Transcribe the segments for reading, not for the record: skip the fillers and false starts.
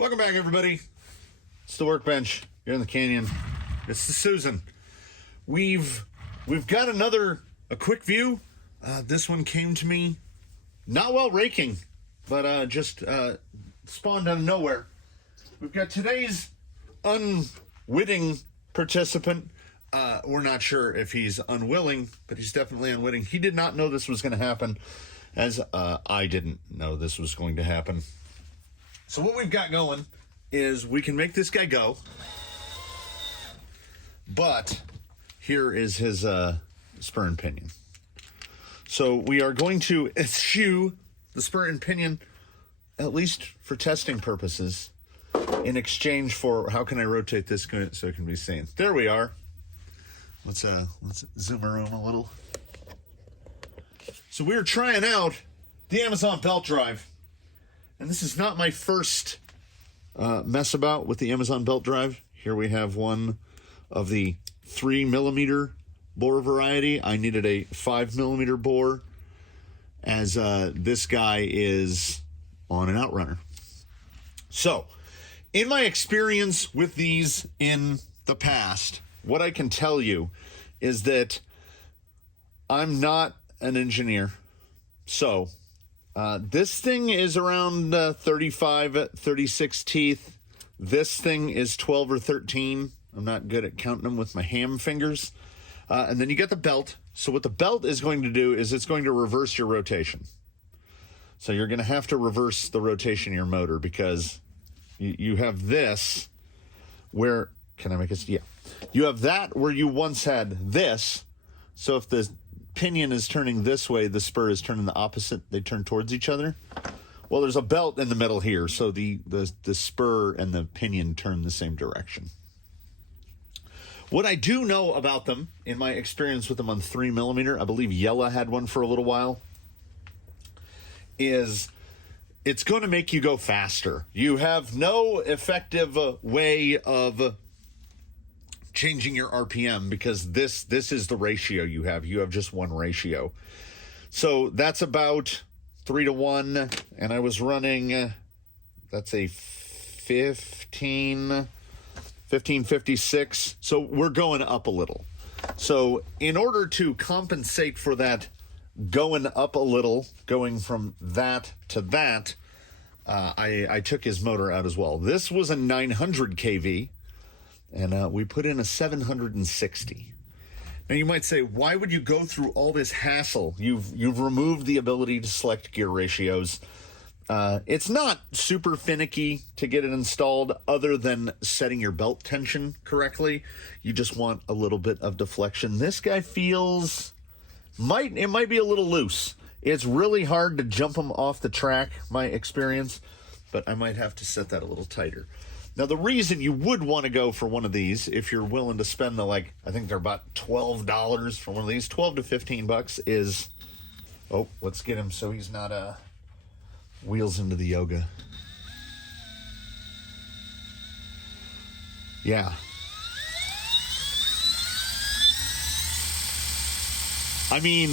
Welcome back, everybody. It's the workbench here in the canyon. It's the Susan. We've got a quick view. This one came to me not while raking, but just spawned out of nowhere. We've got today's unwitting participant. We're not sure if he's unwilling, but he's definitely unwitting. He did not know this was going to happen, as I didn't know this was going to happen. So what we've got going is we can make this guy go, but here is his spur and pinion. So we are going to eschew the spur and pinion, at least for testing purposes, in exchange for, how can I rotate this so it can be seen? There we are. Let's zoom around a little. So we're trying out the Amazon belt drive. And this is not my first mess about with the Amazon belt drive. Here we have one of the 3mm bore variety. I needed a 5mm bore, as this guy is on an outrunner. So, in my experience with these in the past, what I can tell you is that I'm not an engineer. So, this thing is around 35, 36 teeth. This thing is 12 or 13. I'm not good at counting them with my ham fingers. And then you get the belt. So what the belt is going to do is it's going to reverse your rotation. So you're going to have to reverse the rotation of your motor, because you have this where, can I make it? Yeah. You have that where you once had this. So if the pinion is turning this way, the spur is turning the opposite. They turn towards each other. Well, there's a belt in the middle here, so the spur and the pinion turn the same direction. What I do know about them, in my experience with them on 3mm, I believe Yella had one for a little while, is it's going to make you go faster. You have no effective way of changing your RPM, because this is the ratio you have. You have just one ratio. So that's about 3-to-1, and I was running, that's a 1556. So we're going up a little. So in order to compensate for that going up a little, going from that to that, I took his motor out as well. This was a 900 kV. And we put in a 760. Now you might say, why would you go through all this hassle? You've removed the ability to select gear ratios. It's not super finicky to get it installed, other than setting your belt tension correctly. You just want a little bit of deflection. This guy feels, it might be a little loose. It's really hard to jump him off the track, my experience, but I might have to set that a little tighter. Now, the reason you would want to go for one of these, if you're willing to spend the, I think they're about $12 for one of these, 12 to 15 bucks, is, let's get him so he's not wheels into the yoga. Yeah. I mean,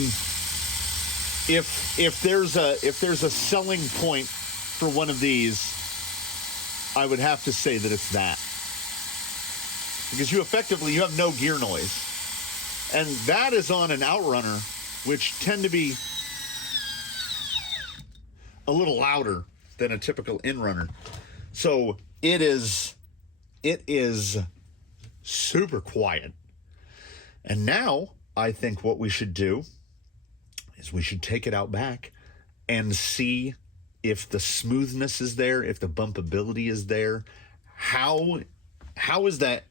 if there's a selling point for one of these, I would have to say that it's that. Because you have no gear noise. And that is on an outrunner, which tend to be a little louder than a typical in-runner. So it is super quiet. And now I think what we should do is we should take it out back and see if the smoothness is there, if the bumpability is there. How is the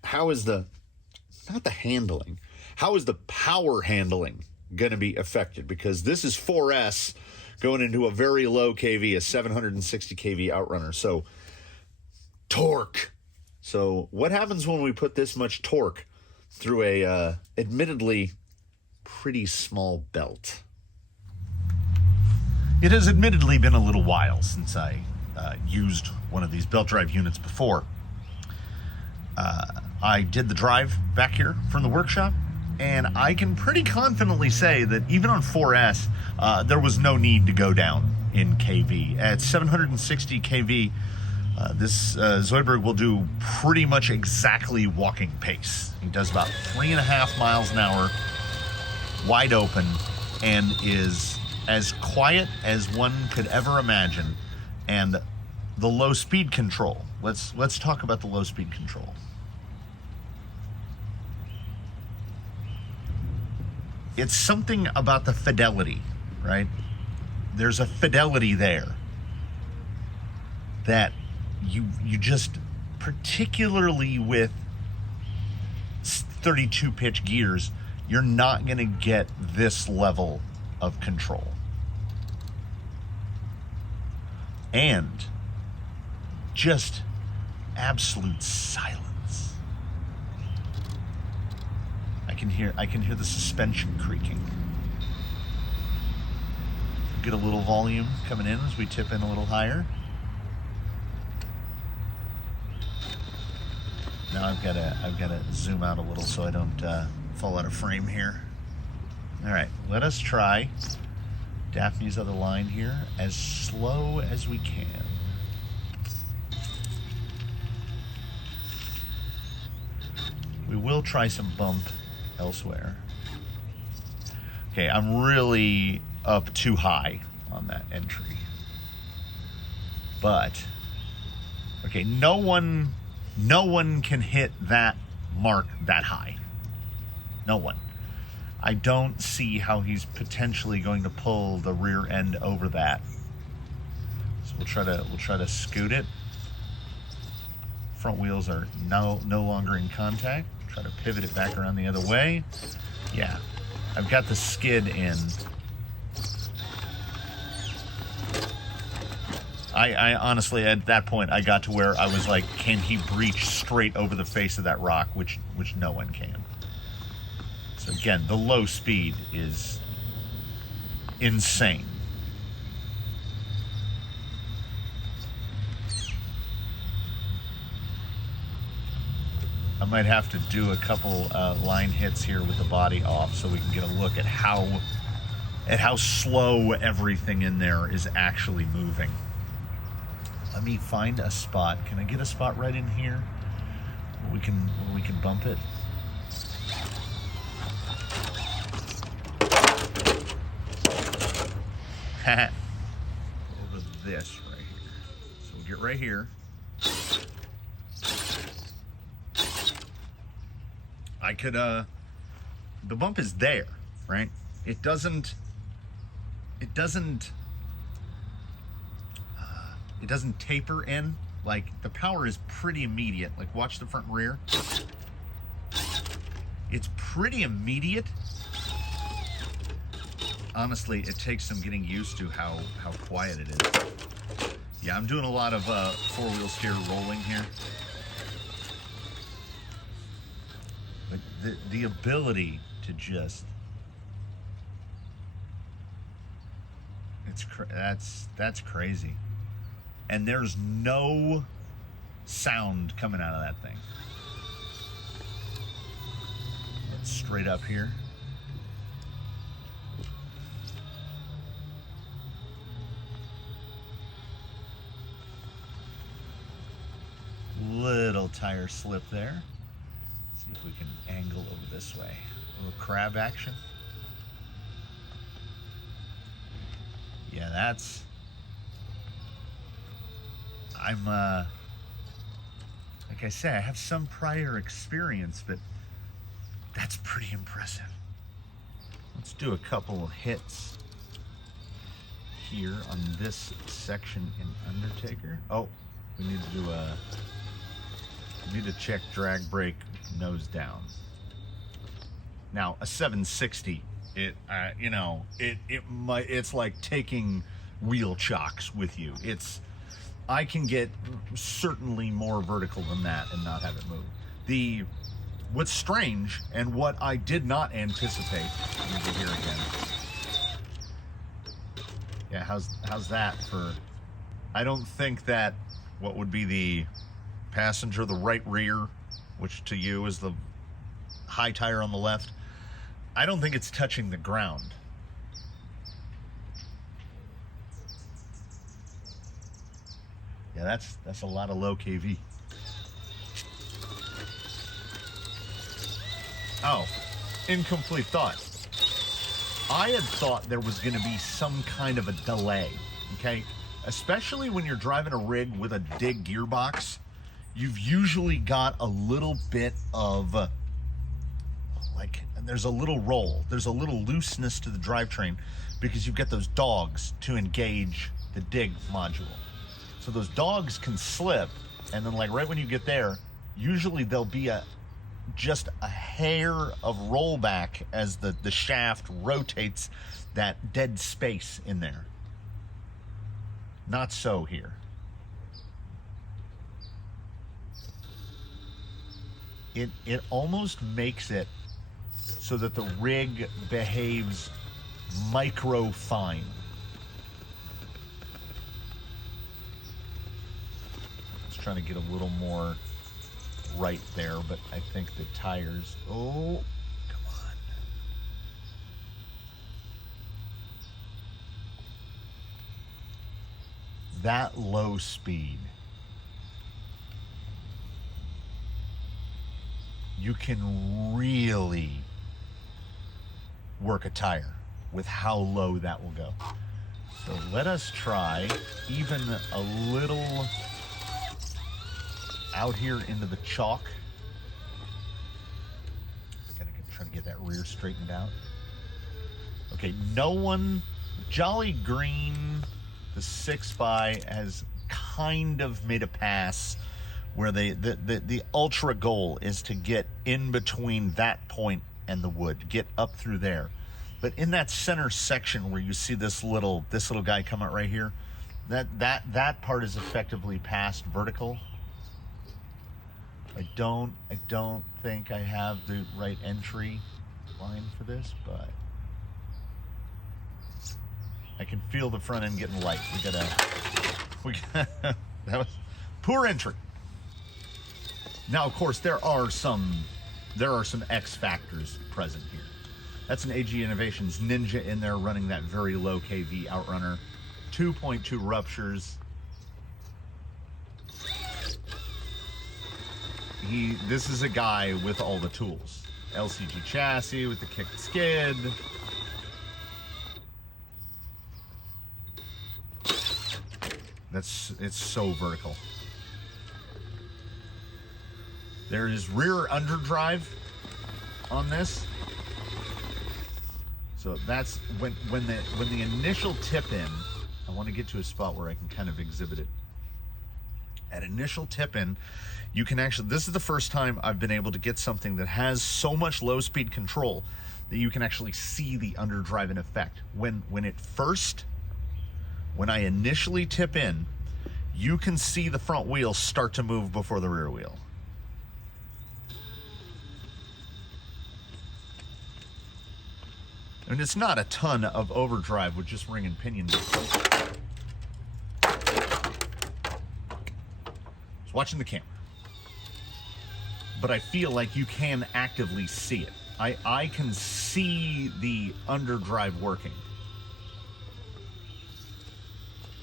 power handling going to be affected? Because this is 4S going into a very low kV, a 760 kV outrunner. So torque. So what happens when we put this much torque through a admittedly pretty small belt? It has admittedly been a little while since I used one of these belt drive units before. I did the drive back here from the workshop, and I can pretty confidently say that even on 4S, there was no need to go down in kV. At 760 kV, This Zoidberg will do pretty much exactly walking pace. He does about 3.5 miles an hour, wide open, and is as quiet as one could ever imagine. And the low speed control. Let's talk about the low speed control. It's something about the fidelity, right? There's a fidelity there that you just, particularly with 32 pitch gears, you're not going to get this level of control. And just absolute silence. I can hear the suspension creaking. Get a little volume coming in as we tip in a little higher. Now I've got to zoom out a little so I don't fall out of frame here. All right, let us try Daphne's other line here as slow as we can. We will try some bump elsewhere. Okay, I'm really up too high on that entry. But, okay, no one can hit that mark that high. No one. I don't see how he's potentially going to pull the rear end over that. So we'll try to scoot it. Front wheels are no longer in contact. Try to pivot it back around the other way. Yeah, I've got the skid in. I honestly, at that point, I got to where I was like, can he breach straight over the face of that rock, which no one can. So again, the low speed is insane. I might have to do a couple line hits here with the body off so we can get a look at how slow everything in there is actually moving. Let me find a spot. Can I get a spot right in here where we can bump it? Over this right here. So we'll get right here. I could, the bump is there, right? It doesn't taper in. Like, the power is pretty immediate. Like, watch the front and rear. It's pretty immediate. Honestly, it takes some getting used to how quiet it is. Yeah, I'm doing a lot of four-wheel steer rolling here. But the ability to just... that's crazy. And there's no sound coming out of that thing. Let's straight up here. Little tire slip there. See if we can angle over this way. A little crab action. Yeah, that's... like I say, I have some prior experience, but that's pretty impressive. Let's do a couple of hits here on this section in Undertaker. Oh, we need to do we need to check drag brake nose down. Now, a 760, it's like taking wheel chocks with you. I can get certainly more vertical than that and not have it move. What's strange and what I did not anticipate, let me go here again. Yeah, how's that for, I don't think that what would be the passenger, the right rear, which to you is the high tire on the left, I don't think it's touching the ground. Yeah, that's a lot of low KV. Oh, incomplete thought. I had thought there was going to be some kind of a delay, okay? Especially when you're driving a rig with a dig gearbox, you've usually got a little bit of, there's a little roll. There's a little looseness to the drivetrain because you've got those dogs to engage the dig module. So those dogs can slip, and then like right when you get there, usually there'll be just a hair of rollback as the shaft rotates that dead space in there. Not so here. It almost makes it so that the rig behaves micro fine. Just trying to get a little more right there, but I think the tires, oh, come on. That low speed, you can really work a tire with how low that will go. So let us try even a little out here into the chalk. Gotta try to get that rear straightened out. Okay, no one, Jolly Green, the 6x has kind of made a pass where the ultra goal is to get in between that point and the wood, get up through there. But in that center section where you see this little guy come out right here, that part is effectively past vertical. I don't think I have the right entry line for this, but I can feel the front end getting light. That was poor entry. Now, of course, there are some X factors present here. That's an AG Innovations Ninja in there running that very low KV Outrunner, 2.2 ruptures. This is a guy with all the tools. LCG chassis with the kicked skid. It's so vertical. There is rear underdrive on this. So that's when the initial tip in, I want to get to a spot where I can kind of exhibit it. At initial tip in, you can actually, this is the first time I've been able to get something that has so much low speed control that you can actually see the underdrive in effect. When I initially tip in, you can see the front wheel start to move before the rear wheel. And it's not a ton of overdrive with just ring and pinion. I was watching the camera, but I feel like you can actively see it. I can see the underdrive working.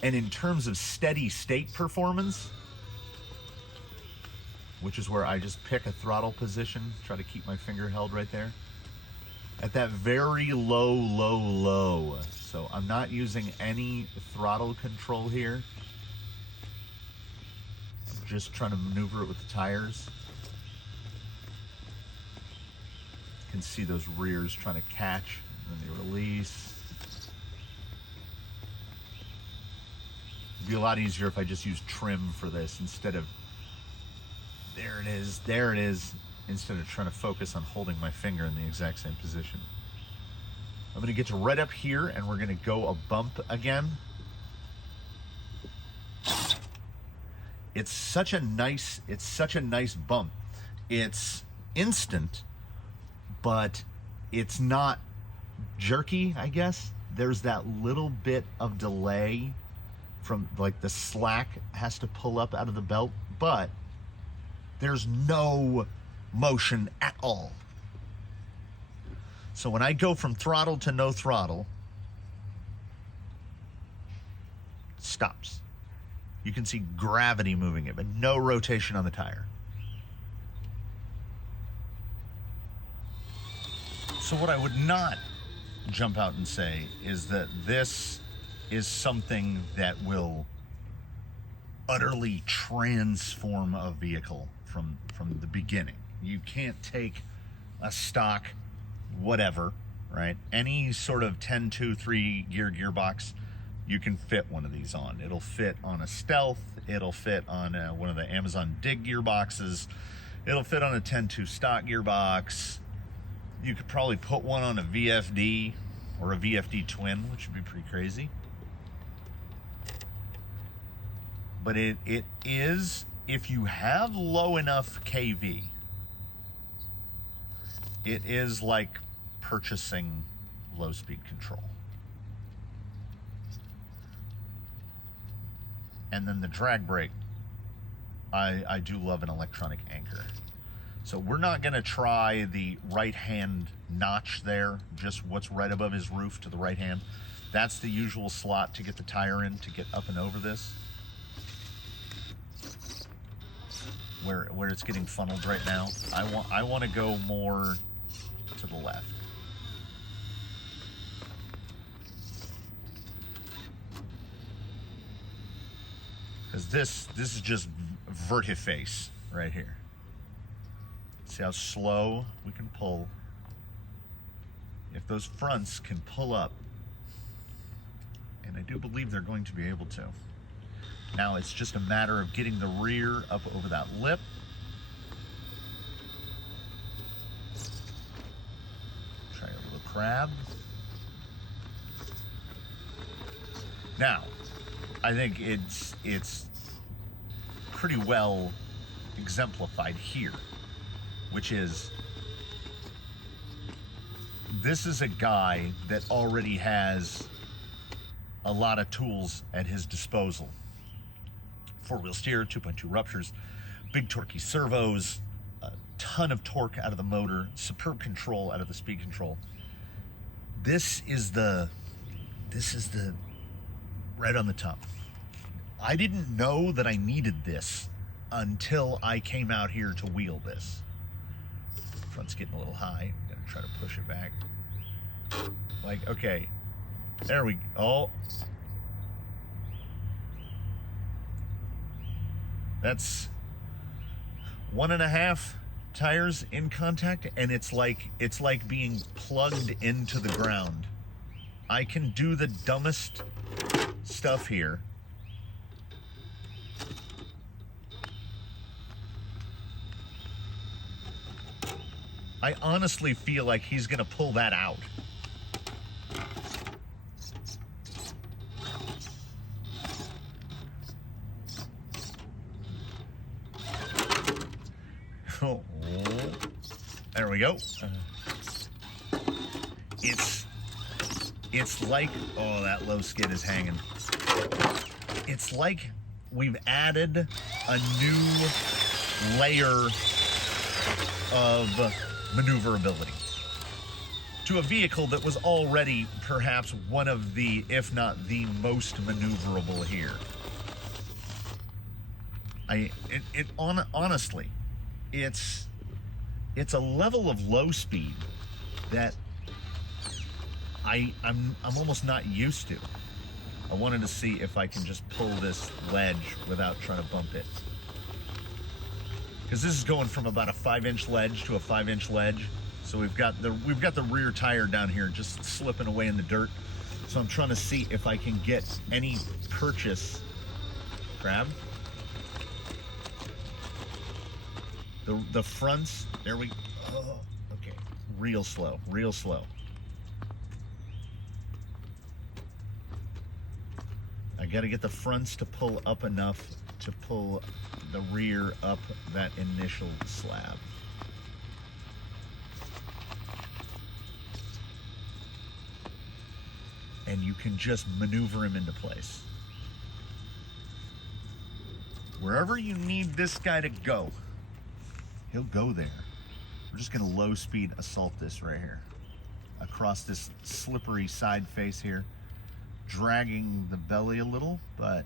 And in terms of steady state performance, which is where I just pick a throttle position, try to keep my finger held right there. At that very low, so I'm not using any throttle control here. I'm just trying to maneuver it with the tires. You can see those rears trying to catch, and then they release. It'd be a lot easier if I just used trim for this instead of, there it is, instead of trying to focus on holding my finger in the exact same position. I'm going to get to right up here and we're going to go a bump again. It's such a nice bump. It's instant, but it's not jerky, I guess. There's that little bit of delay from like the slack has to pull up out of the belt, but there's no motion at all. So when I go from throttle to no throttle, it stops. You can see gravity moving it, but no rotation on the tire. So what I would not jump out and say is that this is something that will utterly transform a vehicle from the beginning. You can't take a stock whatever, right? Any sort of 10-2-3 gearbox, you can fit one of these on. It'll fit on a Stealth, it'll fit on one of the Amazon Dig gearboxes, it'll fit on a 10-2 stock gearbox. You could probably put one on a VFD or a VFD twin, which would be pretty crazy. But it is, if you have low enough KV, it is like purchasing low speed control. And then the drag brake, I do love an electronic anchor. So we're not gonna try the right hand notch there, just what's right above his roof to the right hand. That's the usual slot to get the tire in to get up and over this. Where it's getting funneled right now. I want to go more to the left. Because this is just vertiface right here. See how slow we can pull. If those fronts can pull up, and I do believe they're going to be able to. Now it's just a matter of getting the rear up over that lip. Try a little crab. Now, I think it's pretty well exemplified here, which is, this is a guy that already has a lot of tools at his disposal. 4-wheel steer, 2.2 ruptures, big torquey servos, a ton of torque out of the motor, superb control out of the speed control. This is the right on the top. I didn't know that I needed this until I came out here to wheel this. Front's getting a little high. I'm gonna try to push it back. Like, okay, there we go. Oh. That's 1.5 tires in contact, and it's like being plugged into the ground. I can do the dumbest stuff here. I honestly feel like he's gonna pull that out. Oh, there we go. It's like, oh, that low skid is hanging. It's like we've added a new layer of maneuverability to a vehicle that was already perhaps one of the, if not the most maneuverable here. Honestly, it's a level of low speed that I'm almost not used to. I wanted to see if I can just pull this ledge without trying to bump it. Because this is going from about a 5-inch ledge to a 5-inch ledge. So we've got the rear tire down here just slipping away in the dirt. So I'm trying to see if I can get any purchase. Crab. The fronts, there we, oh, okay. Real slow, real slow. I gotta get the fronts to pull up enough to pull the rear up that initial slab. And you can just maneuver him into place. Wherever you need this guy to go, he'll go there. We're just gonna low speed assault this right here. Across this slippery side face here. Dragging the belly a little, but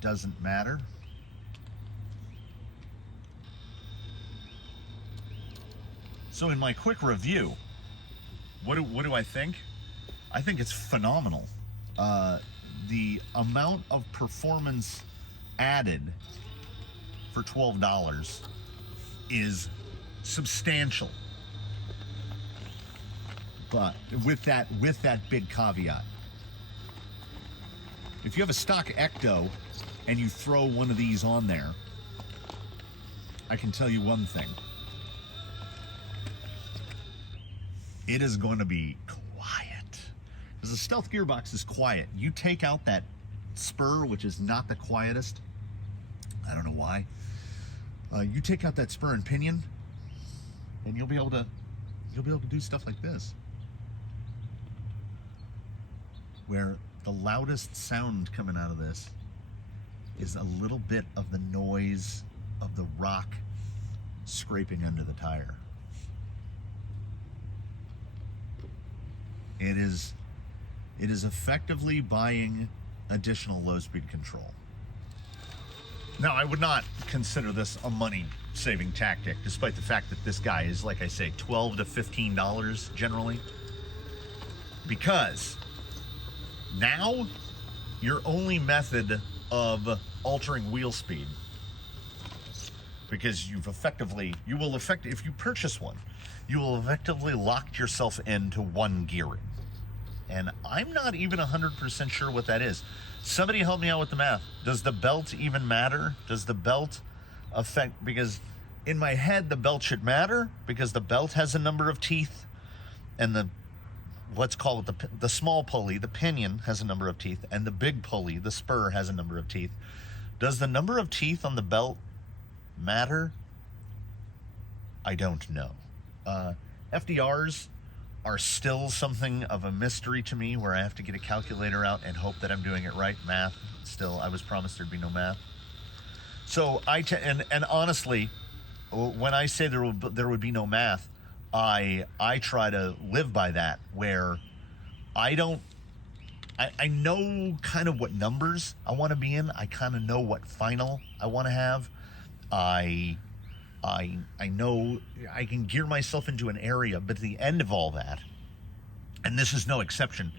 doesn't matter. So in my quick review, what do I think? I think it's phenomenal. The amount of performance added for $12 is substantial. But with that big caveat, if you have a stock Ecto and you throw one of these on there, I can tell you one thing. It is going to be quiet. Because the Stealth gearbox is quiet. You take out that spur, which is not the quietest. I don't know why. You take out that spur and pinion, and you'll be able to do stuff like this, where the loudest sound coming out of this is a little bit of the noise of the rock scraping under the tire. It is effectively buying additional low-speed control. Now, I would not consider this a money-saving tactic, despite the fact that this guy is, like I say, $12 to $15 generally. Because now, your only method of altering wheel speed, because if you purchase one, you will effectively lock yourself into one gearing. And I'm not even 100% sure what that is. Somebody help me out with the math. Does the belt even matter? Does the belt affect, because in my head the belt should matter, because the belt has a number of teeth, and the, let's call it the small pulley, the pinion, has a number of teeth, and the big pulley, the spur, has a number of teeth. Does the number of teeth on the belt matter? I don't know. FDRs are still something of a mystery to me, where I have to get a calculator out and hope that I'm doing it right. Math, still, I was promised there'd be no math. So and honestly, when I say there would be no math, I try to live by that, where I know kind of what numbers I want to be in. I kind of know what final I want to have. I know I can gear myself into an area, but at the end of all that, and this is no exception,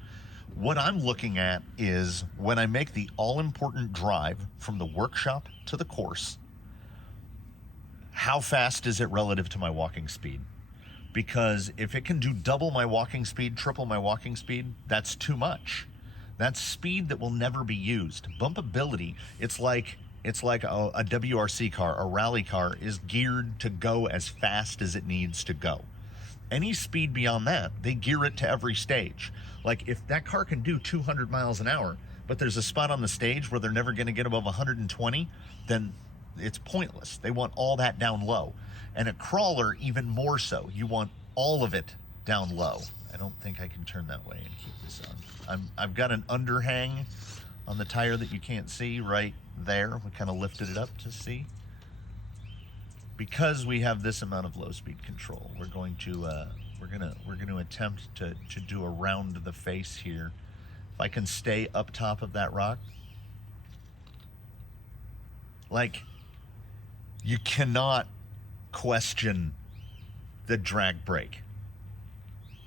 what I'm looking at is when I make the all-important drive from the workshop to the course, how fast is it relative to my walking speed? Because if it can do double my walking speed, triple my walking speed, that's too much. That's speed that will never be used. Bumpability, it's like a WRC car, a rally car, is geared to go as fast as it needs to go. Any speed beyond that, they gear it to every stage. Like, if that car can do 200 miles an hour, but there's a spot on the stage where they're never going to get above 120, then it's pointless. They want all that down low. And a crawler, even more so. You want all of it down low. I don't think I can turn that way and keep this on. I've got an underhang on the tire that you can't see right there. We kind of lifted it up to see. Because we have this amount of low speed control, we're going to attempt to do around the face here. If I can stay up top of that rock, like, you cannot question the drag brake.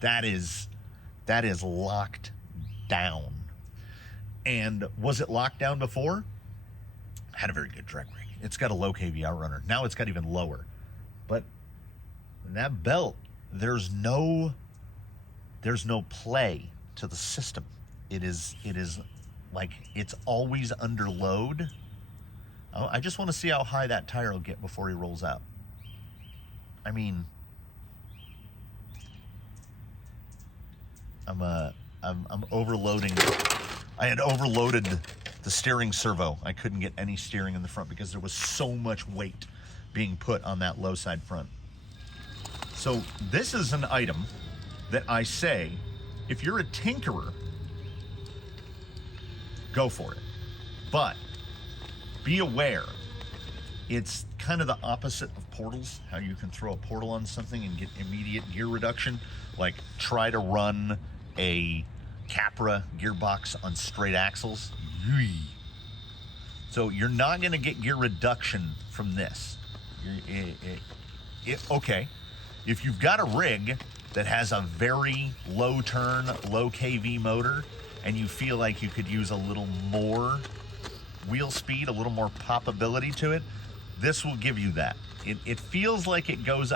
That is locked down. And was it locked down before? Had a very good drag brake. It's got a low KV outrunner. Now it's got even lower. But that belt, there's no play to the system. It is like, it's always under load. I just want to see how high that tire will get before he rolls out. I mean, I'm overloading. I had overloaded the steering servo. I couldn't get any steering in the front because there was so much weight being put on that low side front. So this is an item that I say, if you're a tinkerer, go for it. But be aware, it's kind of the opposite of portals, how you can throw a portal on something and get immediate gear reduction. Like, try to run a Capra gearbox on straight axles. So you're not going to get gear reduction from this. Okay, if you've got a rig that has a very low turn, low KV motor, and you feel like you could use a little more wheel speed, a little more poppability to it, this will give you that. It feels like it goes.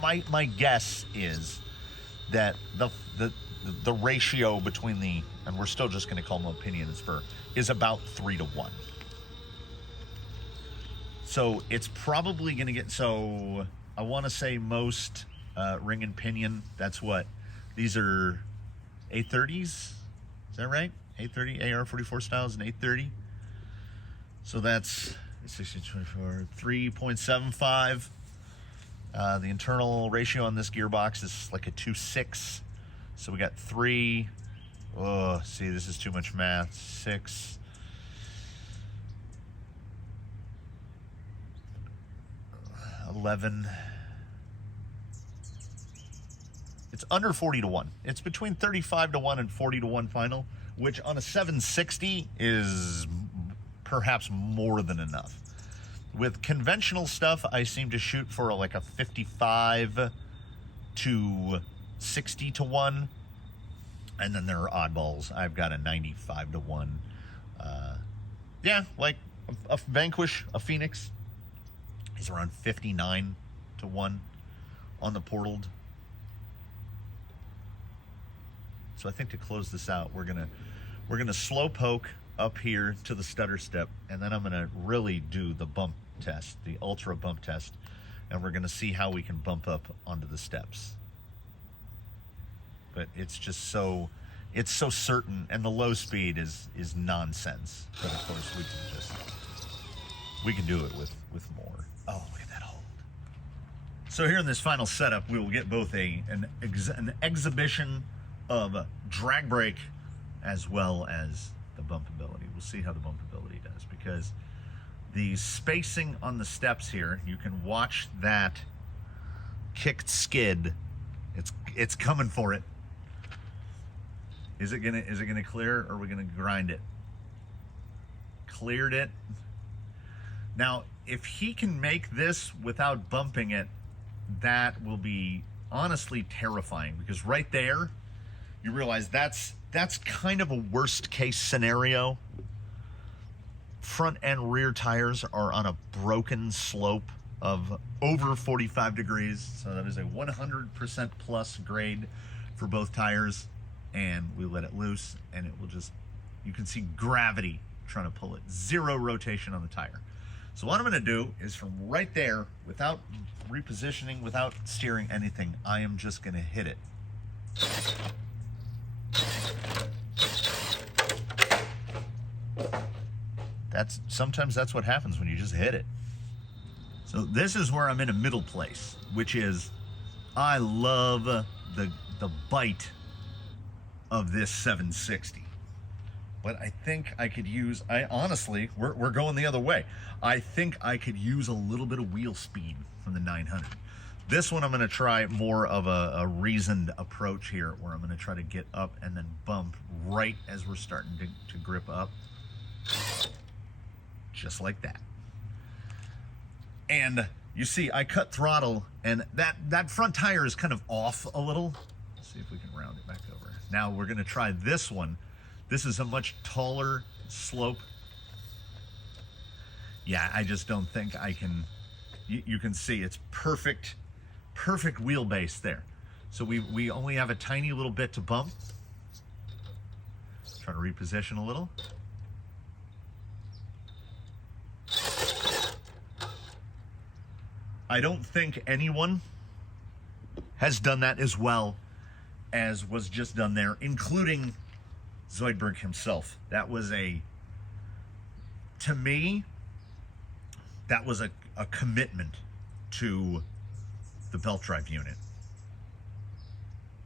My guess is that the ratio between the, and we're still just going to call them pinion and spur, is about 3-to-1. So it's probably going to get, so I want to say most ring and pinion, that's what, these are 830s, is that right? 830 AR44 styles and 830. So that's 1624, 3.75. The internal ratio on this gearbox is like a 2.6. So we got 3. Oh, see, this is too much math. 6. 11. It's under 40-to-1. It's between 35-to-1 and 40-to-1 final, which on a 760 is perhaps more than enough. With conventional stuff, I seem to shoot for like a 55 to 60-to-1. And then there are oddballs. I've got a 95-to-1. Yeah, like a Vanquish, a Phoenix. He's around 59-to-1 on the portaled. So I think to close this out, we're gonna slow poke up here to the stutter step, and then I'm gonna really do the bump test, the ultra bump test, and we're gonna see how we can bump up onto the steps. But it's just so, it's so certain, and the low speed is nonsense. But of course we can do it with more. Oh, look at that hold. So here in this final setup, we will get both an exhibition of drag brake as well as the bumpability. We'll see how the bumpability does, because the spacing on the steps here, you can watch that kicked skid. It's coming for it. Is it gonna clear, or are we gonna grind it? Cleared it. Now, if he can make this without bumping it, that will be honestly terrifying, because right there, you realize that's kind of a worst case scenario. Front and rear tires are on a broken slope of over 45 degrees. So that is a 100% plus grade for both tires. And we let it loose, and it will just, you can see gravity trying to pull it. Zero rotation on the tire. So what I'm gonna do is from right there, without repositioning, without steering anything, I am just gonna hit it. Sometimes that's what happens when you just hit it. So this is where I'm in a middle place, which is, I love the bite of this 760. But I think I could use, honestly, we're going the other way. I think I could use a little bit of wheel speed from the 900. This one I'm gonna try more of a reasoned approach here, where I'm gonna try to get up and then bump right as we're starting to grip up. Just like that. And you see, I cut throttle, and that front tire is kind of off a little. Let's see if we can round it back over. Now we're gonna try this one. This is a much taller slope. Yeah, I just don't think I can, you can see it's perfect wheelbase there. So we only have a tiny little bit to bump. Try to reposition a little. I don't think anyone has done that as well as was just done there, including Zoidberg himself. That was to me, that was a commitment to the belt drive unit.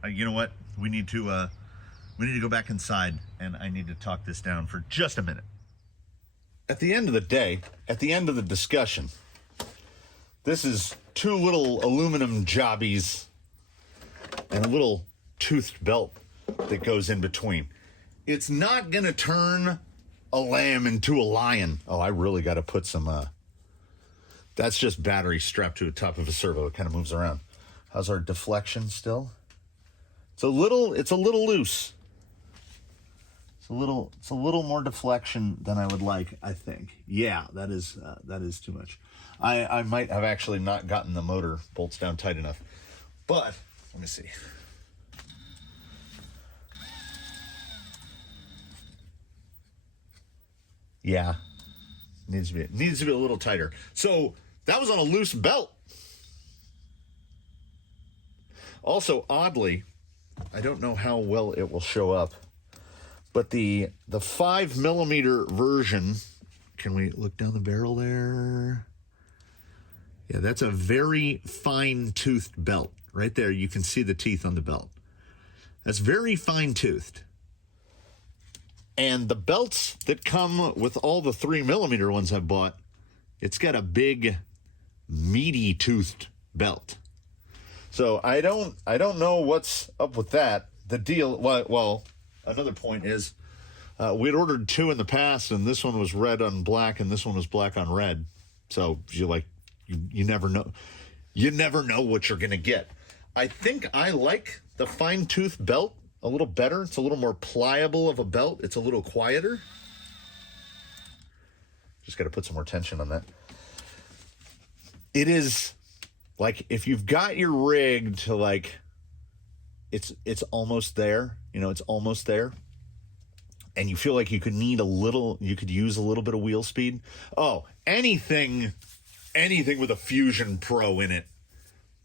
You know what? We need to go back inside, and I need to talk this down for just a minute. At the end of the day, at the end of the discussion, this is two little aluminum jobbies and a little toothed belt that goes in between. It's not going to turn a lamb into a lion. Oh, I really got to put some, that's just battery strapped to the top of a servo. It kind of moves around. How's our deflection still? It's a little loose. It's a little more deflection than I would like, I think. Yeah, that is too much. I might have actually not gotten the motor bolts down tight enough. But let me see. Yeah, needs to be a little tighter. So that was on a loose belt. Also, oddly, I don't know how well it will show up, but the 5mm version. Can we look down the barrel there? Yeah, that's a very fine-toothed belt. Right there, you can see the teeth on the belt. That's very fine-toothed. And the belts that come with all the 3mm ones I've bought, it's got a big, meaty-toothed belt. So I don't know what's up with that. The deal, well, another point is, we'd ordered 2 in the past, and this one was red on black, and this one was black on red. So you never know. You never know what you're gonna get. I think I like the fine-tooth belt a little better. It's a little more pliable of a belt. It's a little quieter. Just got to put some more tension on that. It is like if you've got your rig to like, it's almost there. You know, it's almost there. And you feel like you could use a little bit of wheel speed. Oh, anything with a Fusion Pro in it,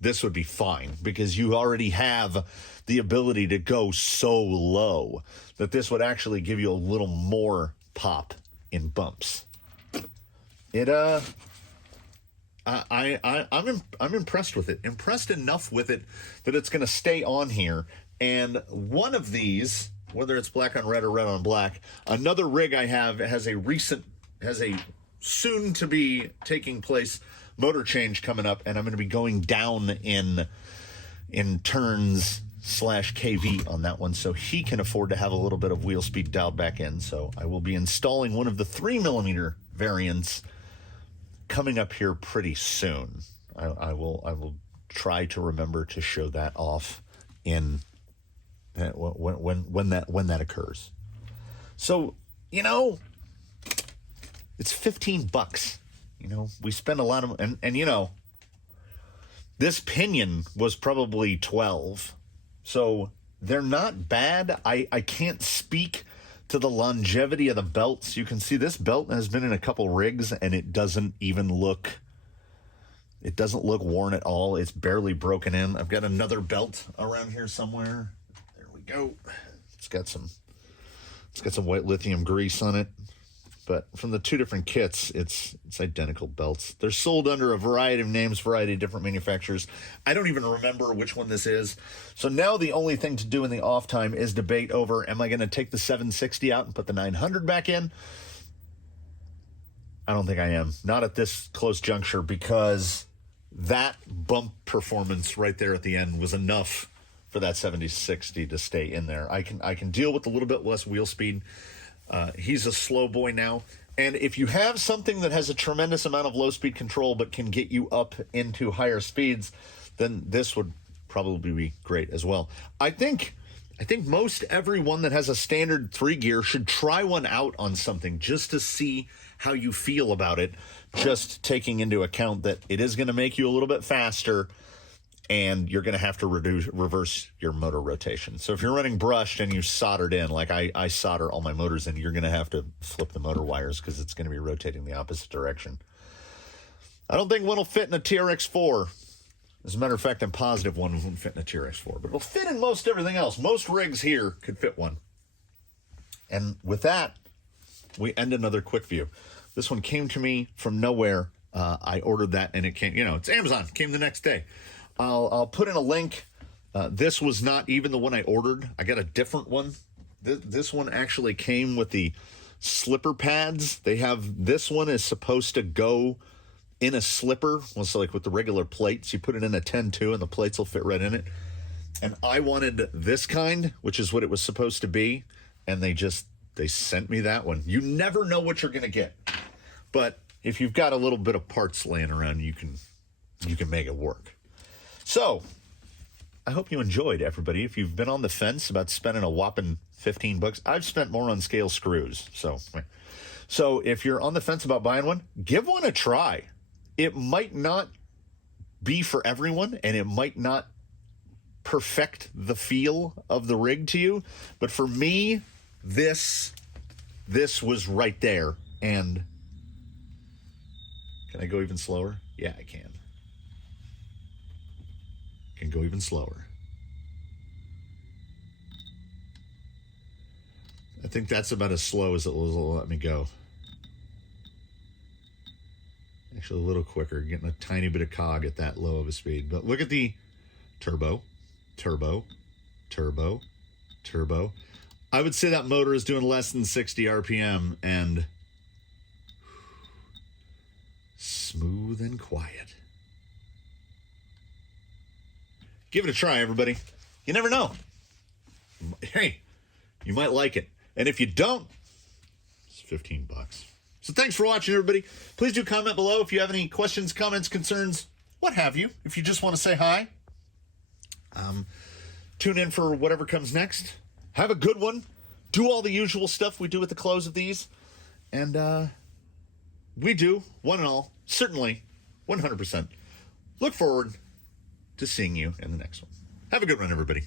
this would be fine because you already have the ability to go so low that this would actually give you a little more pop in bumps. I'm impressed with it. Impressed enough with it that it's going to stay on here. And one of these, whether it's black on red or red on black, another rig I have has a soon to be taking place motor change coming up, and I'm going to be going down in turns /kV on that one, so he can afford to have a little bit of wheel speed dialed back in. So I will be installing one of the 3mm variants coming up here pretty soon. I will try to remember to show that off in when that occurs. So, you know, it's $15. You know, we spend a lot of, and you know, this pinion was probably 12. So they're not bad. I can't speak to the longevity of the belts. You can see this belt has been in a couple rigs and it doesn't look worn at all. It's barely broken in. I've got another belt around here somewhere. There we go. It's got some white lithium grease on it. But from the 2 different kits, it's identical belts. They're sold under a variety of names, variety of different manufacturers. I don't even remember which one this is. So now the only thing to do in the off time is debate over, am I going to take the 760 out and put the 900 back in? I don't think I am. Not at this close juncture, because that bump performance right there at the end was enough for that 7060 to stay in there. I can deal with a little bit less wheel speed. He's a slow boy now. And if you have something that has a tremendous amount of low speed control but can get you up into higher speeds, then this would probably be great as well. I think most everyone that has a standard 3-gear should try one out on something just to see how you feel about it, just taking into account that it is going to make you a little bit faster and you're going to have to reverse your motor rotation. So if you're running brushed and you soldered in, like I solder all my motors in, you're going to have to flip the motor wires because it's going to be rotating the opposite direction. I don't think one will fit in a TRX4. As a matter of fact, I'm positive one won't fit in a TRX4, but it'll fit in most everything else. Most rigs here could fit one. And with that, we end another quick view. This one came to me from nowhere. I ordered that and it came, it's Amazon, came the next day. I'll put in a link. This was not even the one I ordered. I got a different one. This one actually came with the slipper pads. This one is supposed to go in a slipper. Well, so like with the regular plates, you put it in a 10-2 and the plates will fit right in it. And I wanted this kind, which is what it was supposed to be. And they They sent me that one. You never know what you're going to get. But if you've got a little bit of parts laying around, you can make it work. So, I hope you enjoyed, everybody. If you've been on the fence about spending a whopping $15, I've spent more on scale screws. So if you're on the fence about buying one, give one a try. It might not be for everyone, and it might not perfect the feel of the rig to you. But for me, this was right there. And can I go even slower? Yeah, I can. Can go even slower. I think that's about as slow as it will let me go. Actually, a little quicker, getting a tiny bit of cog at that low of a speed. But look at the turbo, turbo, turbo, turbo. I would say that motor is doing less than 60 RPM and smooth and quiet. Give it a try, everybody. You never know. Hey, you might like it. And if you don't, it's $15. So thanks for watching, everybody. Please do comment below if you have any questions, comments, concerns, what have you. If you just want to say hi, tune in for whatever comes next. Have a good one. Do all the usual stuff we do at the close of these. And we do, one and all, certainly, 100%, look forward to seeing you in the next one. Have a good one, everybody.